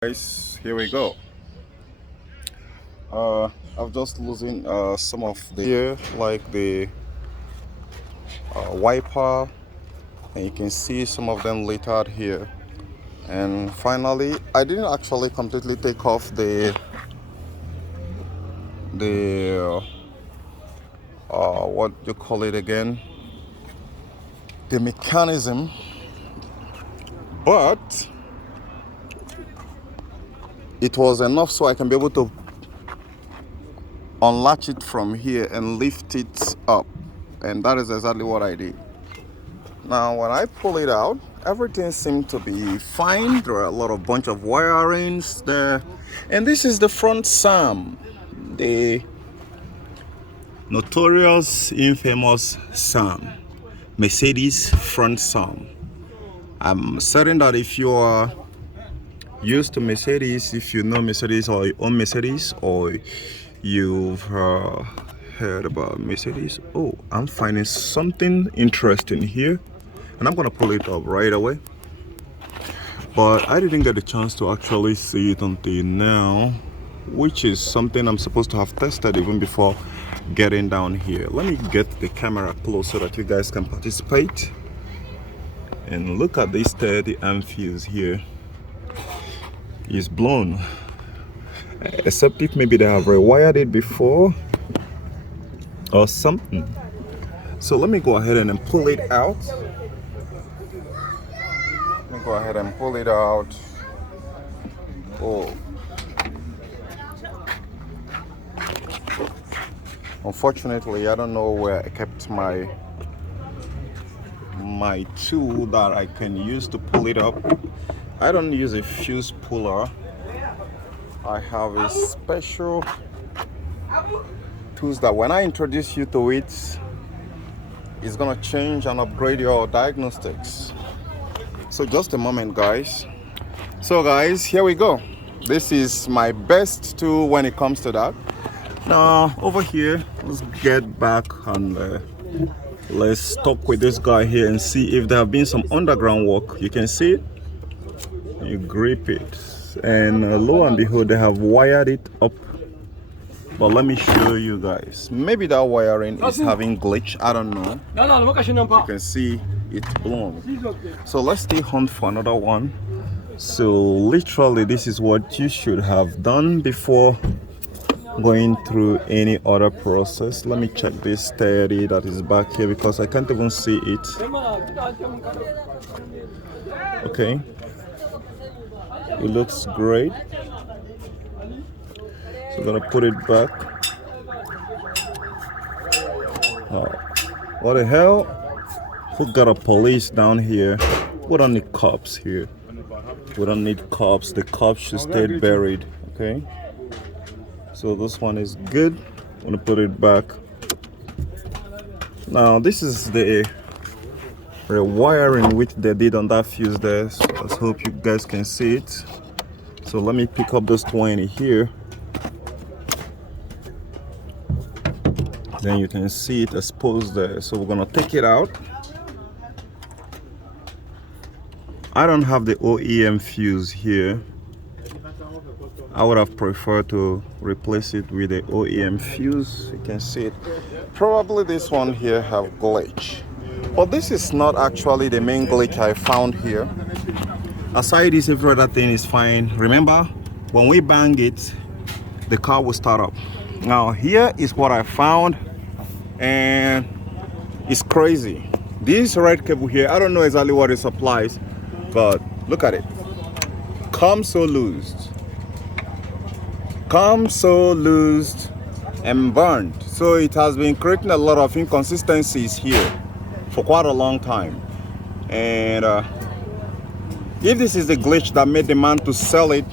Guys, here we go. I've just losing some of the here, like the wiper, and you can see some of them littered here. And finally, I didn't actually completely take off the what you call it again, the mechanism, but it was enough so I can be able to unlatch it from here and lift it up, and that is exactly what I did. Now when I pull it out, everything seemed to be fine. There are a lot of bunch of wirings there, and this is the front SAM, the notorious infamous SAM, Mercedes front SAM. I'm certain that if you are used to Mercedes, if you know Mercedes or you own Mercedes, or you've heard about Mercedes. Oh, I'm finding something interesting here, and I'm gonna pull it up right away, but I didn't get a chance to actually see it until now, which is something I'm supposed to have tested even before getting down here. Let me get the camera close so that you guys can participate and look at this 30 amp fuse here. It's blown, except if maybe they have rewired it before or something. So let me go ahead and pull it out. Let me go ahead and pull it out. Oh, unfortunately I don't know where I kept my tool that I can use to pull it up. I don't use a fuse puller. I have a special tools that when I introduce you to it, it's gonna change and upgrade your diagnostics. So just a moment, guys. So guys, here we go. This is my best tool when it comes to that. Now over here, let's get back and let's talk with this guy here and see if there have been some underground work. You can see it, you grip it, and lo and behold, they have wired it up. But let me show you guys. Maybe that wiring is having glitch, I don't know. You can see it's blown. So let's still hunt for another one. So literally this is what you should have done before going through any other process. Let me check this 30 that is back here because I can't even see it. Okay, it looks great. So I'm gonna put it back. Oh, what the hell? Who got a police down here? We don't need cops here. We don't need cops. The cops should stay buried. Okay, so this one is good. I'm gonna put it back. Now this is the rewiring which they did on that fuse there. So let's hope you guys can see it. So let me pick up this 20 here. Then you can see it exposed there. So we're gonna take it out. I don't have the OEM fuse here. I would have preferred to replace it with the OEM fuse. You can see it. Probably this one here have glitch, but this is not actually the main glitch I found here. Aside this, every other thing is fine. Remember, when we bang it, the car will start up. Now here is what I found, and it's crazy. This red cable here, I don't know exactly what it supplies, but look at it. Comes so loosed and burned. So it has been creating a lot of inconsistencies here for quite a long time. And if this is the glitch that made the man to sell it,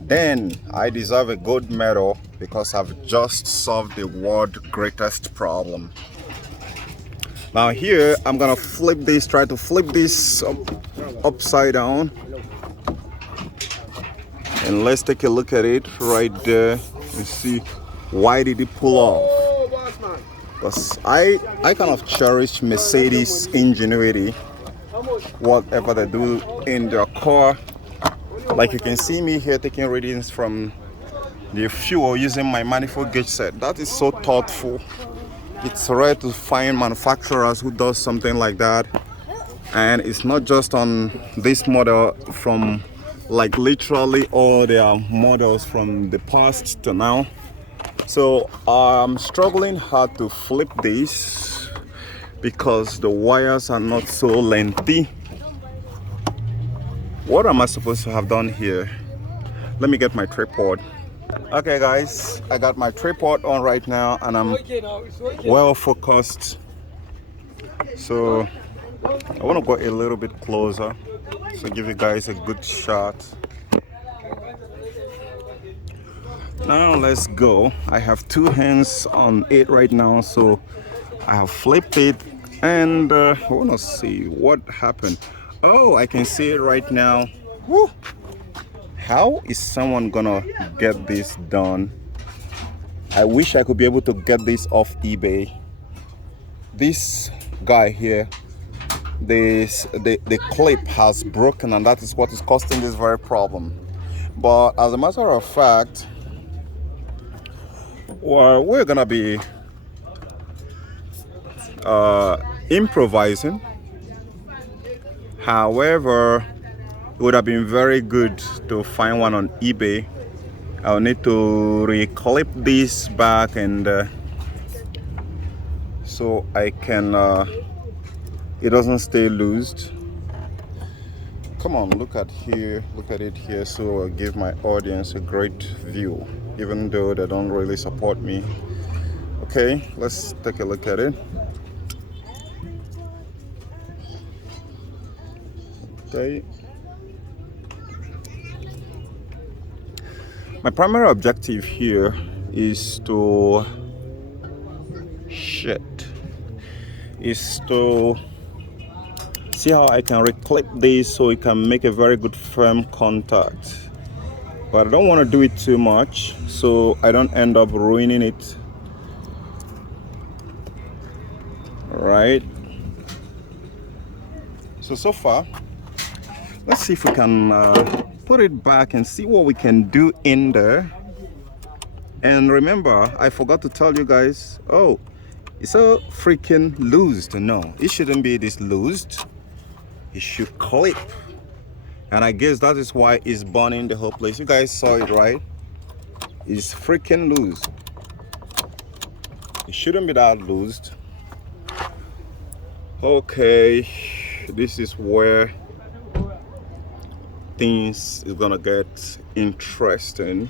then I deserve a gold medal because I've just solved the world's greatest problem. Now here, I'm gonna flip this, try to flip this upside down. And let's take a look at it right there and see why did it pull off. Because I kind of cherish Mercedes ingenuity. Whatever they do in their car, Like you can see me here taking readings from the fuel using my manifold gauge set. That is so thoughtful. It's rare to find manufacturers who does something like that, and it's not just on this model, from like literally all their models from the past to now. So I'm struggling hard to flip this because the wires are not so lengthy. What am I supposed to have done here? Let me get my tripod. Okay guys, I got my tripod on right now and I'm well focused. So I want to go a little bit closer so give you guys a good shot. Now let's go. I have two hands on it right now, so I have flipped it and I want to see what happened. Oh, I can see it right now. Woo! How is someone gonna get this done? I wish I could be able to get this off eBay. This guy here, the clip has broken, and that is what is causing this very problem. But as a matter of fact, well, we're gonna be improvising. However, it would have been very good to find one on eBay. I'll need to reclip this back and so I can it doesn't stay loosed. Come on, look at it here, so I'll give my audience a great view, even though they don't really support me. Okay, let's take a look at it. Okay. My primary objective here is to see how I can reclip this so it can make a very good firm contact. But I don't want to do it too much so I don't end up ruining it. Right. So far, let's see if we can put it back and see what we can do in there. And remember, I forgot to tell you guys, oh, it's so freaking loosed. No, it shouldn't be this loosed. It should clip. And I guess that is why it's burning the whole place. You guys saw it, right? It's freaking loose. It shouldn't be that loosed. Okay, this is where things is gonna get interesting,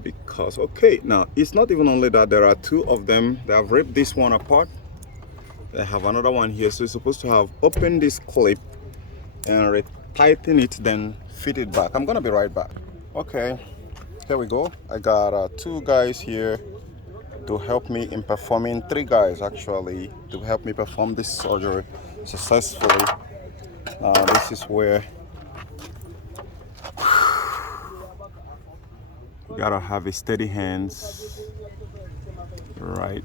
because okay, now it's not even only that, there are two of them. They have ripped this one apart. They have another one here, so you're supposed to have opened this clip and tighten it, then fit it back. I'm gonna be right back. Okay, here we go. I got two guys here to help me in performing, three guys actually, to help me perform this surgery successfully. This is where you gotta have a steady hands, right?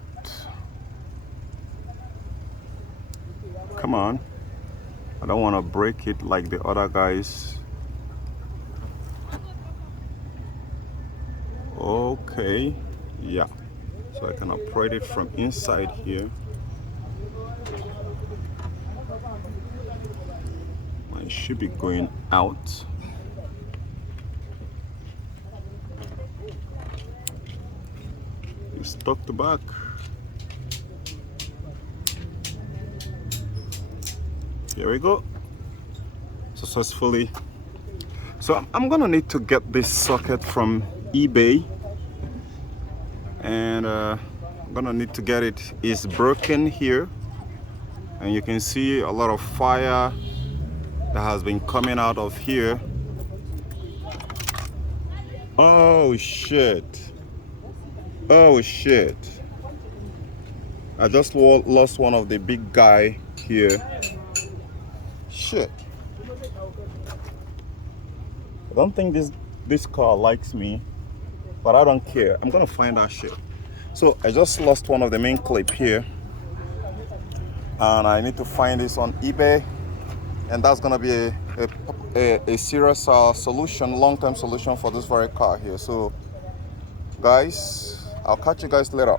Come on, I don't want to break it like the other guys. Okay, yeah, so I can operate it from inside here. It should be going out. You stuck the back. Here we go. Successfully. So I'm gonna need to get this socket from eBay, and I'm gonna need to get it. It's broken here, and you can see a lot of fire that has been coming out of here. Oh shit. Oh shit. I just lost one of the big guy here. Shit. I don't think this car likes me, but I don't care. I'm gonna find that shit. So I just lost one of the main clip here, and I need to find this on eBay. and that's gonna be a serious solution, long-term solution for this very car here. So guys, I'll catch you guys later.